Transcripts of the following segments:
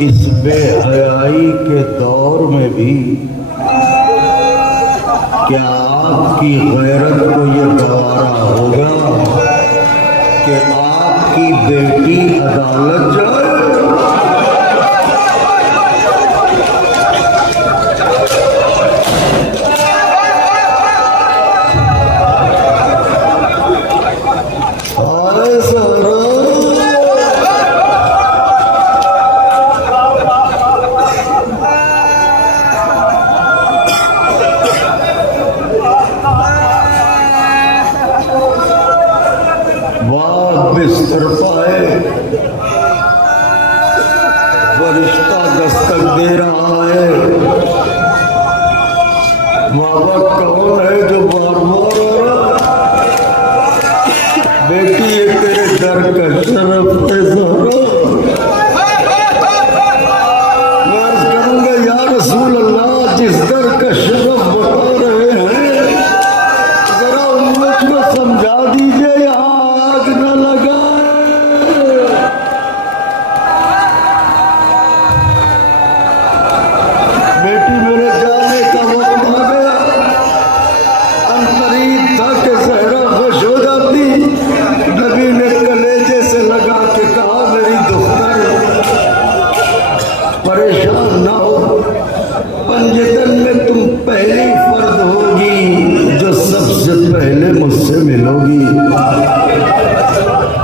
इस बेहयाई के दौर में भी क्या आपकी गैरत को ये गवारा होगा कि आपकी बेटी अदालत जाए? बिस्तर पाए फरिश्ता दस्तक दे रहा है। बाबा कौन है जो बार बार हो रहा? बेटी ये तेरे दर का शरफ है ज़हरा। मैं अर्ज़ करूंगा या रसूल अल्लाह, जिस दर का शरफ बता रहे हैं जरा उम्मत को समझा दीजिए। परेशान ना हो, पंजतन में तुम पहली फर्द होगी जो सबसे पहले मुझसे मिलोगी।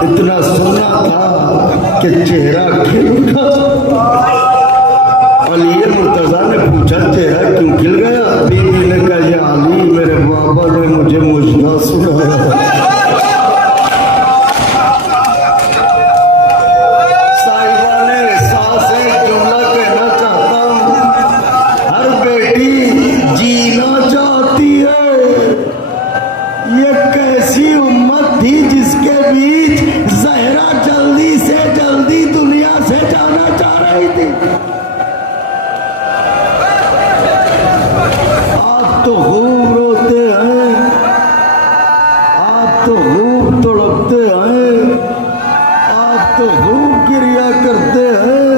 इतना सुना था कि चेहरा खिल उठा। अली मुर्तजा ने पूछा चेहरा क्यों खिल गया? बीवी ने कहा या अली, मेरे बाबा ने मुझे मुझना सुनाया। आप तो खूब रोते हैं, आप तो खूब तड़पते हैं, आप तो खूब क्रिया करते हैं।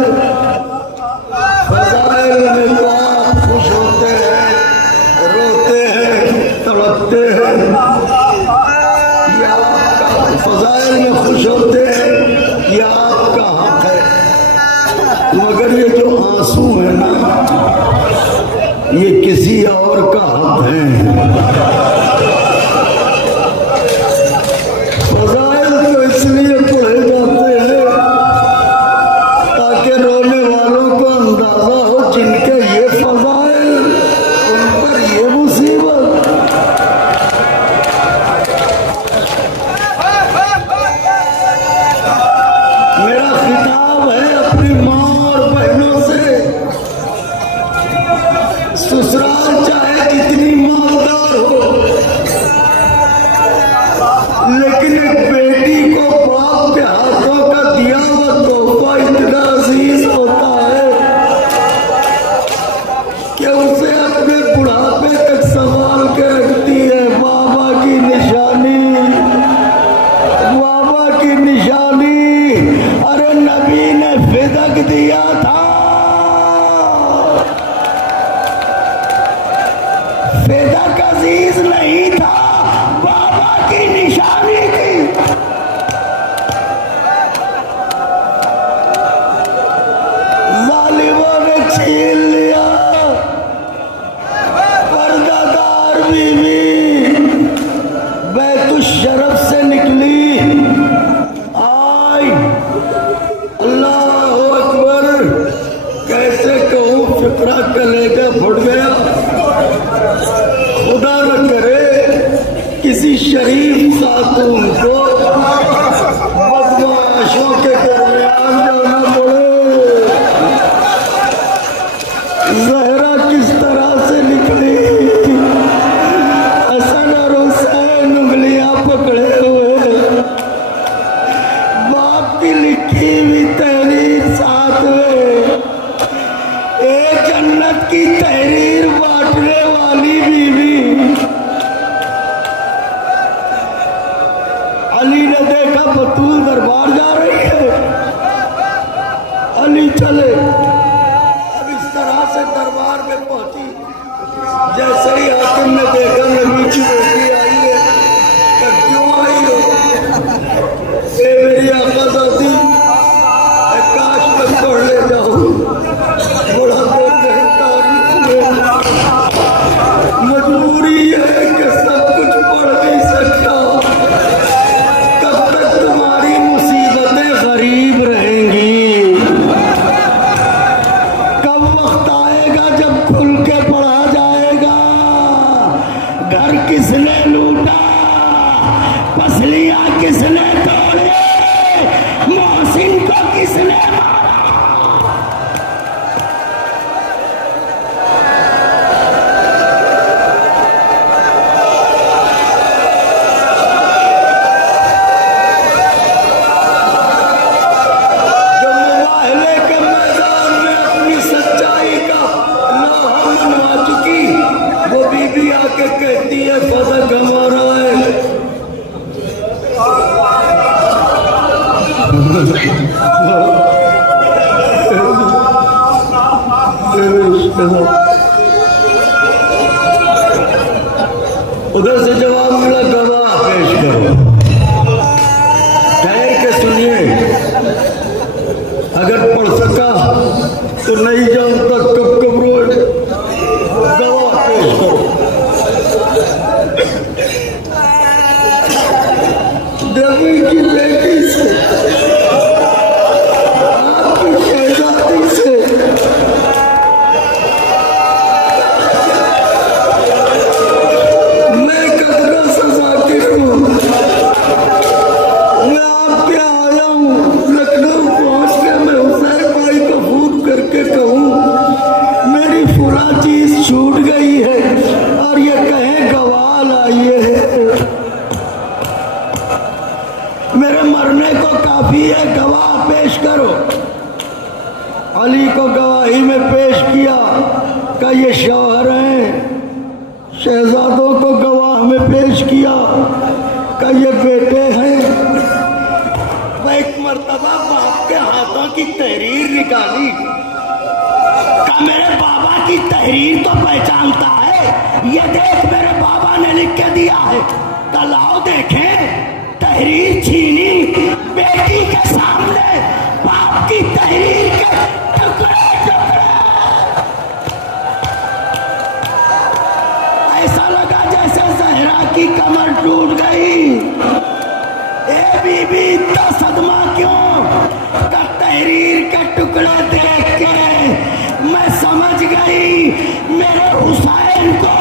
फज़ाइल में तो आप खुश होते हैं, रोते हैं, तड़पते हैं। फज़ाइल में खुश होते हैं, यह आपका हक है। मगर ये जो आंसू है ना, ये किसी और का हक है। फज़ाइल तो इसलिए पढ़े जाते हैं ताकि रोने वालों को अंदाजा हो जिनके ये फज़ाइल, उन पर ये मुसीबत। मेरा खिताब है अपनी माँ और बहनों से। ससुराल चाहे जितनी मालदार हो, लेकिन एक बेटी को बाप के हाथों का दिया हुआ तोहफा इतना अजीज होता है कि उसे अपने बुढ़ापे तक संभाल के रखती है। बाबा की निशानी, बाबा की निशानी। अरे नबी ने फिदक दिया था, फिदक अजीज नहीं था, बाबा की निशानी थी। जालिमों ने छीन लिया पर्दादार बीवी, बैतुश्शरफ से निकली। आई अल्लाह अकबर, कैसे कहूँ, फिक्रा कलेजा फुट गया। खुदा न करे किसी शरीफ खातून को बदमाशों के दरमियान जाना पड़े। ज़हरा किस तरह से निकली, हसन और हुसैन उंगलियां पकड़े हुए, बाप की लिखी हुई तहरीर साथ में, एक जन्नत की तहरीर बांटने वाली बीवी। अली ने देखा बतूल दरबार जा रही है, अली चले। उधर से जवाब मिला गवाह पेश करो। ठहर के सुनिए, अगर पढ़ सका तो नहीं जानता कब कब रोए। गवाह पेश करो। देवी की बेटी से, आपकी शहजादी से मैं कदरा सजा के हूँ। मैं आपके आया हूँ। लखनऊ पहुँच के मैं हुसैन भाई को फोन करके कहूँ मेरी फुला चीज छूट गई है और ये कहे गवाह लाइए है। मेरे मरने को काफी है, गवाह पेश करो। अली को गवाही में पेश किया का ये शौहर हैं। शहजादों को गवाह में पेश किया का ये बेटे हैं। वह एक मर्तबा बाप के हाथों की तहरीर निकाली का मेरे बाबा की तहरीर तो पहचानता है, ये देख मेरे बाबा ने लिख के दिया है। तलाव देखे तहरीर छीनी बेटी के सामने, बाप की तहरीर के टुकड़े टुकड़े। ऐसा लगा जैसे जहरा की कमर टूट गई। ए बीबी इतना सदमा क्यों? का तहरीर के टुकड़े देख के मैं समझ गई मेरे हुसैन को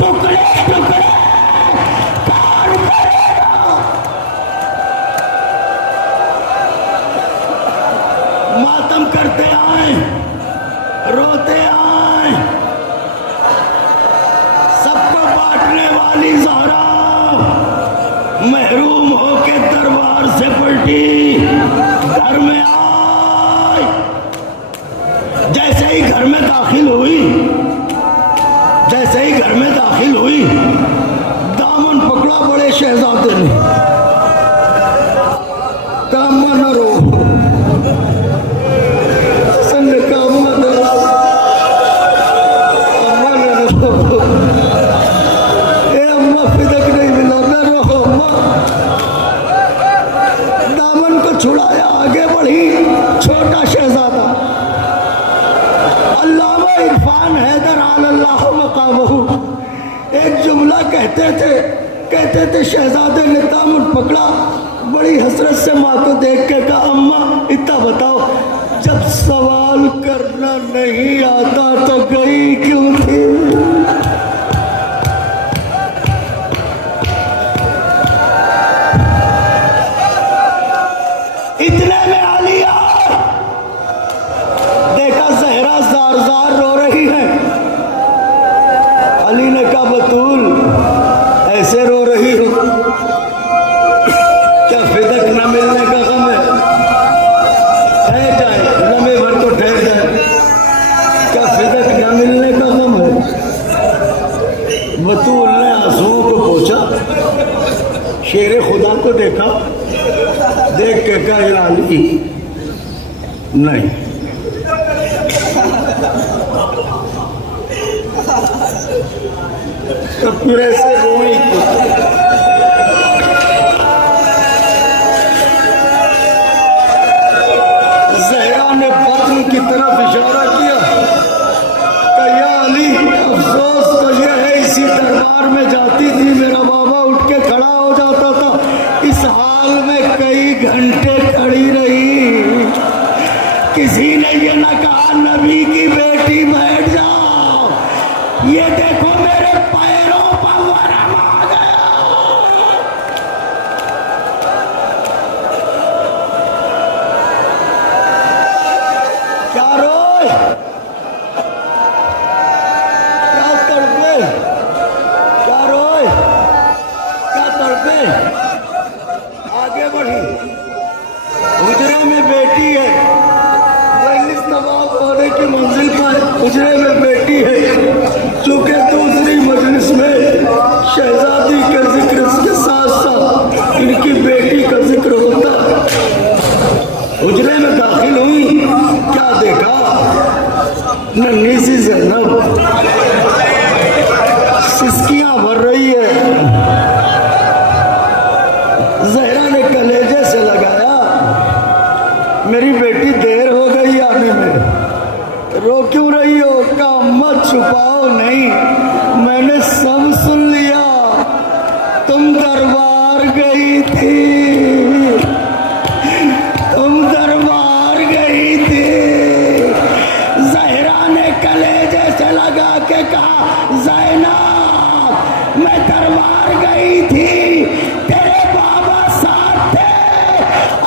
टुकड़े टुकड़े कौन करेगा। मातम करते आए, रोते आए, सबको बांटने वाली ज़हरा महरूम होके दरबार से पलटी, घर में आई। जैसे ही घर में दाखिल हुई, जैसे ही घर में दाखिल हुई, दामन पकड़ा बड़े शहजादे ने। कामा न रो, संग कामा न रो, अम्मा न रो। ए अम्मा फिदक नहीं मिला, न रो अम्मा। दामन को छुड़ाया, आगे बढ़ी छोटा शहजादा। अल्लामा इरफान हैदर अल्लाह मकामहू एक जुमला कहते थे शहजादे ने दामन पकड़ा, बड़ी हसरत से माँ को देख के कहा अम्मा इतना बताओ, जब सवाल करना नहीं आता तो गई क्यों थी? इतने में अली आया, देखा जहरा जार जार रो रही है। अली ने कहा बतूल ऐसे रो रही हो, क्या फिदक न मिलने का गम है? ठहर जाए, लम्हे भर तो ठहर जाए, क्या फिदक न मिलने का गम है? बतूल ने आंसुओं को पोंछा, शेर खुदा को देखा, देख के कहा या अली नहीं। तो फिर ऐसे रोई जहरा ने बत्न की तरफ इशारा किया कि या अली अफसोस तो यह है इसी दरबार में जाती थी, मेरा बाबा उठ के खड़ा हो जाता था, इस हाल में कई घंटे खड़ी रही, किसी ने ये न कहा नबी की बेटी बैठ जाओ, ये देखो मेरे पैरों पर वरम आ गया। क्या रोए, क्या तड़पे, क्या रोए, क्या तड़पे? आगे बढ़ी, हुजरे में बेटी है, मजलिस तमाम होने की मंजिल पर हुजरे में बेटी है, चूंकि दूसरी मजलिस में हुजरे में दाखिल हुई, क्या देखा, नन्ही सी ज़ैनब सिसकियां भर रही है। ज़हरा ने कलेजे से लगाया, मेरी बेटी देर हो गई आने में, रो क्यों रही हो? का मत छुपाओ, नहीं मैंने सब सुन लिया, तुम दरबार गई थी, तुम दरबार गई थी। ज़हरा ने कलेजे से लगा के कहा, ज़ैनब मैं दरबार गई थी, तेरे बाबा साथ थे।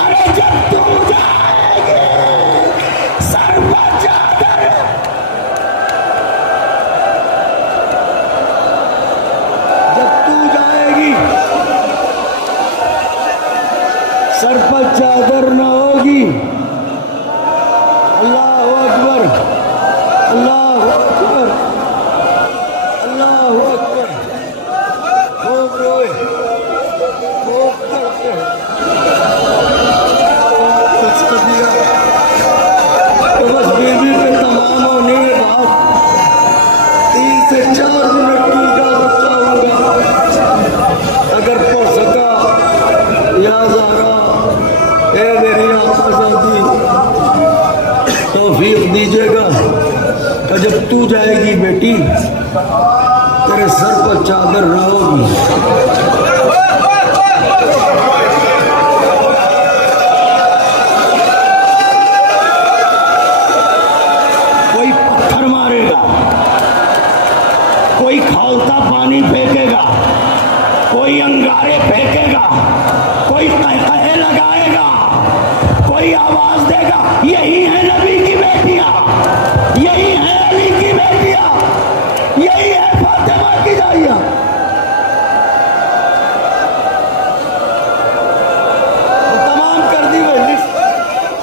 अरे जब तू जाएगी सर पर चादर, जब तू जाएगी सर पर चादर न होगी। अल्लाह अकबर, अल्लाह अकबर, अल्लाह अकबर। खूब रोए, खूब करते हैं, कुछ कर दिया तो बस बीवी पे तमाम होने के बाद 3 से 4 मिनट की इजाजत चाहूंगा, अगर हो सका। या ज़हरा, ए मेरी आज़ादी, तौफीक दीजिएगा कि जब तू जाएगी बेटी, तेरे सर पर चादर न होगी। कोई पत्थर मारेगा, कोई खौलता पानी फेंकेगा, कोई अंगारे फेंकेगा, कोई कहकहे लगाएगा, कोई आवाज देगा, यही है नबी की बेटियां, यही है अली की बेटियां, यही है फातिमा की जारियां। तो तमाम कर दी मजलिस,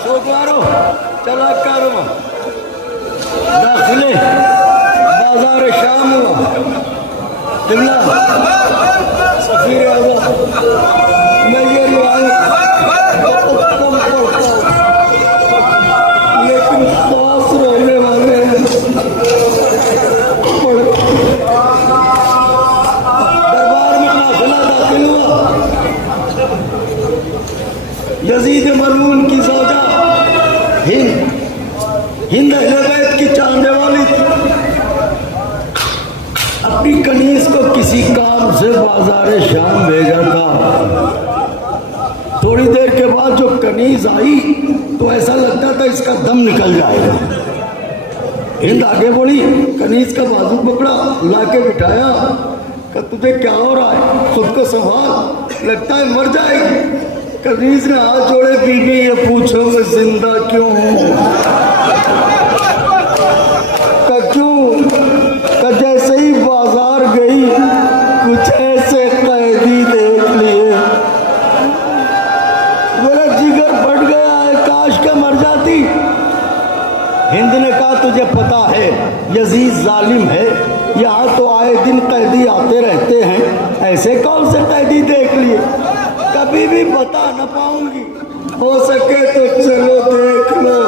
शोकवारो चला कारमा, दाखिले बाजार शाम हुआ, किबला सफीर आज़म, मैं ये रिवायत लेकिन खास रहने वाले हैं। दरबार में काफिला दाखिल हुआ, यजीद मरहूम की सौजा हिंद अहले बैत की चाहने वाली थी, अपनी कनीज को किसी काम से बाजार शाम भेजा था। थोड़ी देर के बाद जो कनीज आई तो ऐसा लगता था इसका दम निकल जाएगा। हिंद आगे बढ़ी, कनीज का बाजू पकड़ा, लाके बिठाया, कि तुझे क्या हो रहा है, खुद को संभाल, लगता है मर जाएगी। कनीज ने हाथ जोड़े, बीबी ये पूछो मैं जिंदा क्यों हूँ? क्यों? जैसे ही बाजार गई कुछ ऐसे कैदी देख लिए, मेरा जिगर फट गया है, काश के मर जाती। हिंद ने कहा तुझे पता है यजीद जालिम है, यहाँ तो आए दिन कैदी आते रहते हैं, ऐसे कौन से कैदी देख लिए? कभी भी बता न पाऊंगी, हो सके तो चलो देख लो।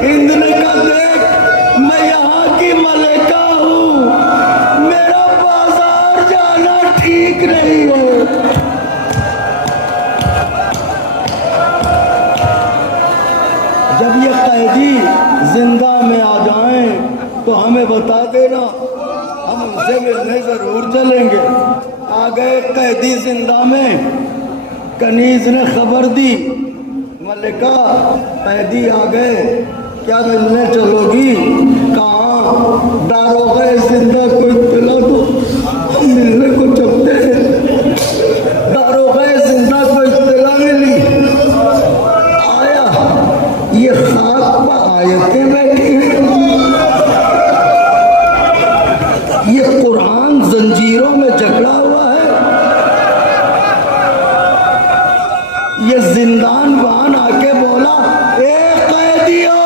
हिंद ने कहा देख मैं यहाँ की मलिका हूँ, मेरा बाजार जाना ठीक नहीं है। जब ये कैदी जिंदा में आ जाएं तो हमें बता देना, हम उनसे मिलने जरूर चलेंगे। आ गए कैदी जिंदा में, कनीज ने खबर दी, मलिका कैदी आ गए, क्या मिलने चलोगी? कहाँ? दारोगा जिंदा को इत्तला दो, हम मिलने को चलते हैं। दारोगा जिंदा को इत्तला मिली, आया, ये खाक पर आयतें बैठी हैं, ये कुरान जंजीरों में जकड़ा हुआ है, ये जिंदान वान आके बोला ए कैदियों,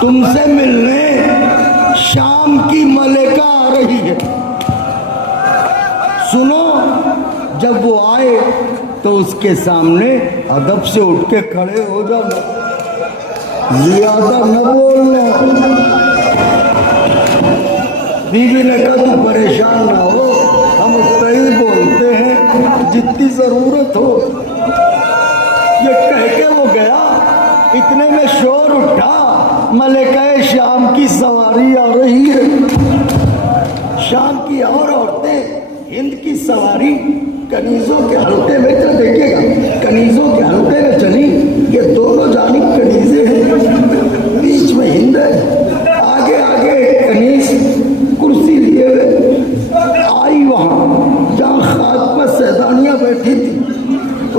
तुमसे मिलने शाम की मलिका आ रही है। सुनो, जब वो आए तो उसके सामने अदब से उठ के खड़े हो जाओ, ज्यादा न बोलना। बीवी ने कहा तू परेशान ना हो, हम उतना ही बोलते हैं जितनी जरूरत हो। ये कह के वो गया, इतने में शोर उठा, मलिका शाम की सवारी आ रही है। शाम की और औरतें हिंद की सवारी कनीजों के हल्के में, तो देखिएगा कनीजों के हल्के में चली। ये दोनों जानिब कनीजे हैं, बीच में हिंद है, आगे आगे कनीज कुर्सी लिए हुए आई वहां जहां खाक पर सैदानियां बैठी थी।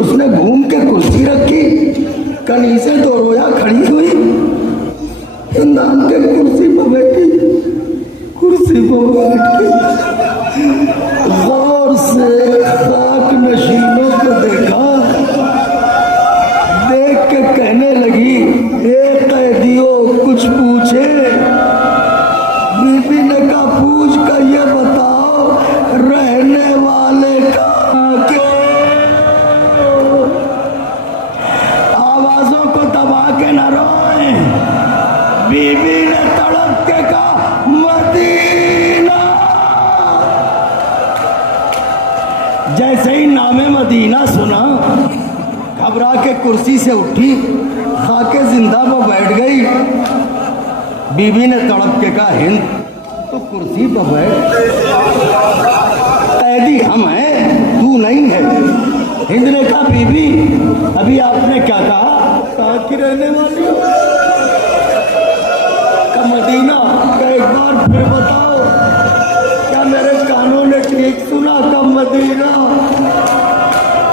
उसने घूम के कुर्सी रखी, कनीजे दो रोया खड़ी हुई, हिंद आन के कुर्सी पर बैठी, कुर्सी पर बैठ के गौर से खाक नशीनों को देखा, देख के कहने लगी ए कैदियों कुछ पूछे। बीबी ने कहा पूछ कर ये बताओ रहने वाले कहाँ के? आवाजों को दबा के न रोए। बीबी ने तड़प के कहा मदीना। जैसे ही नामे मदीना सुना, घबरा के कुर्सी से उठी, खाके जिंदा पर बैठ गई। बीबी ने तड़प के कहा हिंद तो कुर्सी पर बैठ, कैदी हम हैं तू नहीं है। हिंद ने कहा बीबी अभी आपने क्या कहा? कहाँ की रहने वाली हो? का मदीना का एक बार फिर बताओ, क्या मेरे कानों ने ठीक सुना? कब मदीना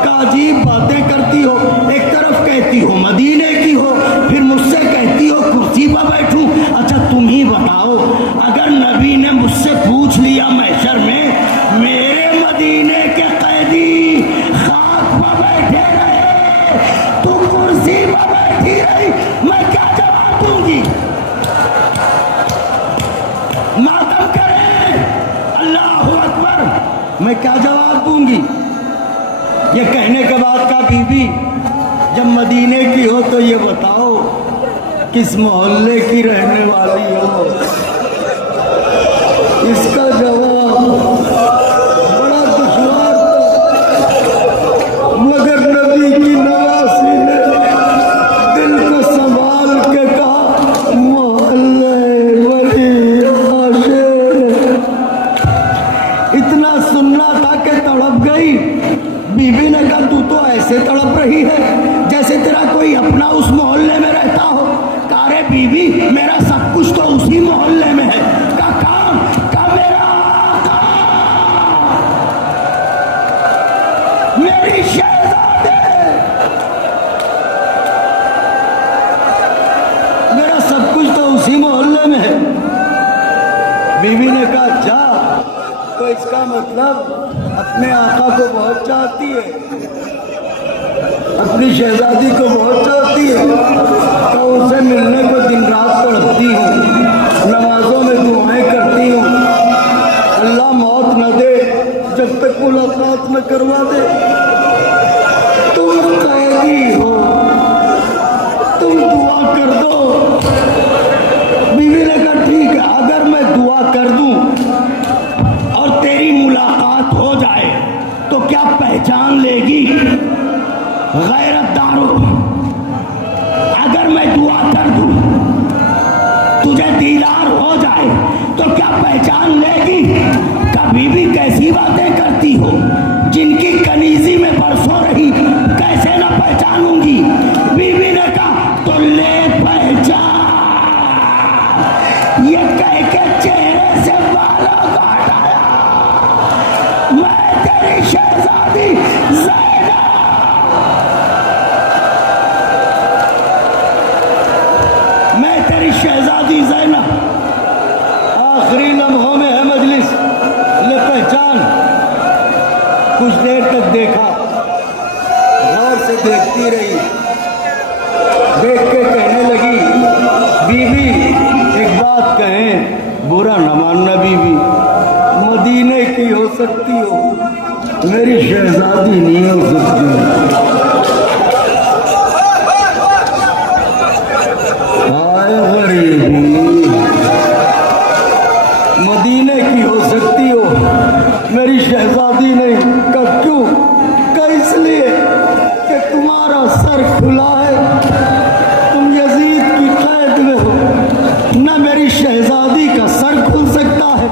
का अजीब बातें करती हो, एक तरफ कहती हो मदीने की हो, फिर मुझसे कहती हो कुर्सी पर बैठूं। अच्छा तुम ही बताओ, अगर नबी ने मुझसे पूछ लिया महशर में मेरे मदीने के कैदी खाक पर बैठे रहे, तू कुर्सी पर बैठी रही, मैं क्या जवाब दूंगी? मातम करे अल्लाहु अकबर, मैं क्या जवाब दूंगी? ये कहने के बाद का बीबी जब मदीने की हो तो ये बताओ किस मोहल्ले की रहने वाली हो? इसका जवाब बड़ा दुश्वार था, मगर नबी की नवासी ने दिल को संभाल के कहा मोहल्ले वली आशिर। इतना सुनना था कि तड़प गई। बीबी ने कहा तू तो ऐसे तड़प रही है जैसे तेरा कोई अपना उस मोहल्ले में रहता हो। कहा रे बीबी मेरा सब कुछ तो उसी मोहल्ले में है। का काम का मेरा मेरी शहजादे, मेरा सब कुछ तो उसी मोहल्ले में है। बीबी ने कहा जा, तो इसका मतलब अपने आका को बहुत चाहती है, अपनी शहजादी को बहुत चाहती है, तो उसे मिलने को दिन रात तड़पती हूँ, नमाजों में दुआएं करती हूँ, अल्लाह मौत न दे जब तक मुलाकात न करवा दे। तुम कैदी हो, तुम दुआ कर दो। बीवी ने कहा ठीक है, अगर मैं दुआ कर दूं और तेरी मुलाकात हो जाए तो क्या पहचान लेगी? गैरतदार हो। अगर मैं दुआ कर दूं तुझे दीदार हो जाए तो क्या पहचान लेगी? कभी भी कैसी बातें करती हो, जिनकी कनीजी में बरसों रही, कैसे न पहचानूंगी? बीवी ने कहा तो ले पहचान। ये कह के चेहरे से बालों को हटाया, मैं तेरी शहजादी ज़ैनब, मैं तेरी शहजादी ज़ैनब। आखिरी लम्हों में है मजलिस, ले पहचान। कुछ देर तक देखा, गौर से देखती रही, देख के कहने लगी बीबी एक बात कहें, बुरा न मानना बीबी, मदीने की हो सकती हो मेरी शहजादी नहीं हो सकती। हाय गरीबी, मदीने की हो सकती हो, मेरी शहजादी नहीं। का क्यों? का इसलिए कि तुम्हारा सर खुला है, तुम यजीद की कैद में हो। न मेरी शहजादी का सर खुल सकता है,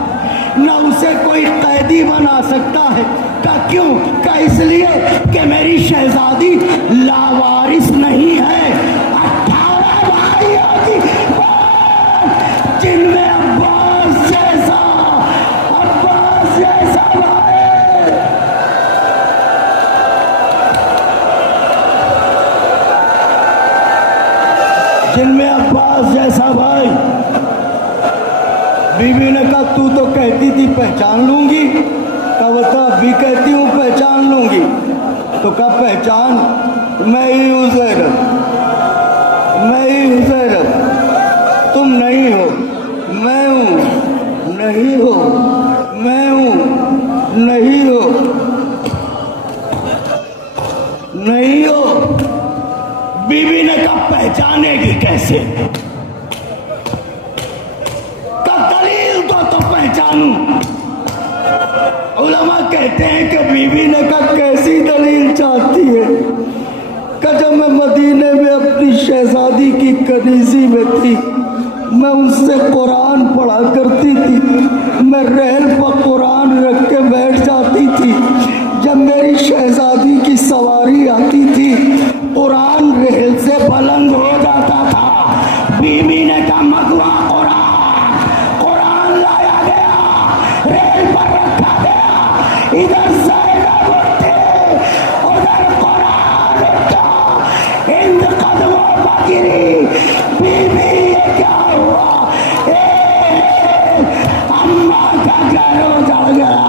न उसे कोई कैदी बना सकता है। का क्यों? का इसलिए कि मेरी शहजादी लावारिस नहीं है। 18 भाइयों की जिनमें अब्बास जैसा भाई, जिनमें अब्बास जैसा भाई। बीबी ने कहा तू तो कहती थी पहचान लूंगी, का बता अभी कहती हूँ पहचान लूंगी। तो कहा पहचान, मैं ही हूँ ज़ैनब, मैं ही हूँ ज़ैनब, तुम नहीं हो, मैं हूँ। नहीं हो, मैं हूँ। नहीं हो, नहीं हो। बीबी ने कहा पहचानेगी कैसे? का दलील तो पहचानूं। उलमा कहते हैं कि बीबी ने कहा कैसी दलील चाहती है? कि जब मैं मदीने में अपनी शहजादी की कनीज़ी में थी, मैं उनसे कुरान पढ़ा करती थी। मैं रहल पर कुरान रख के बैठ जाती थी। जब मेरी शहजादी की सवारी आती थी, कुरान रहल से बुलंद हो जाता था। बीबी ने कहा मगवा कुरान लाया गया, रहल पर रखा गया। इधर ज़ैनब उठे, उधर कुरान उठा, हिंद कदमों पर गिरी। बीबी ये क्या हुआ? अम्मा का घर उजड़ गया।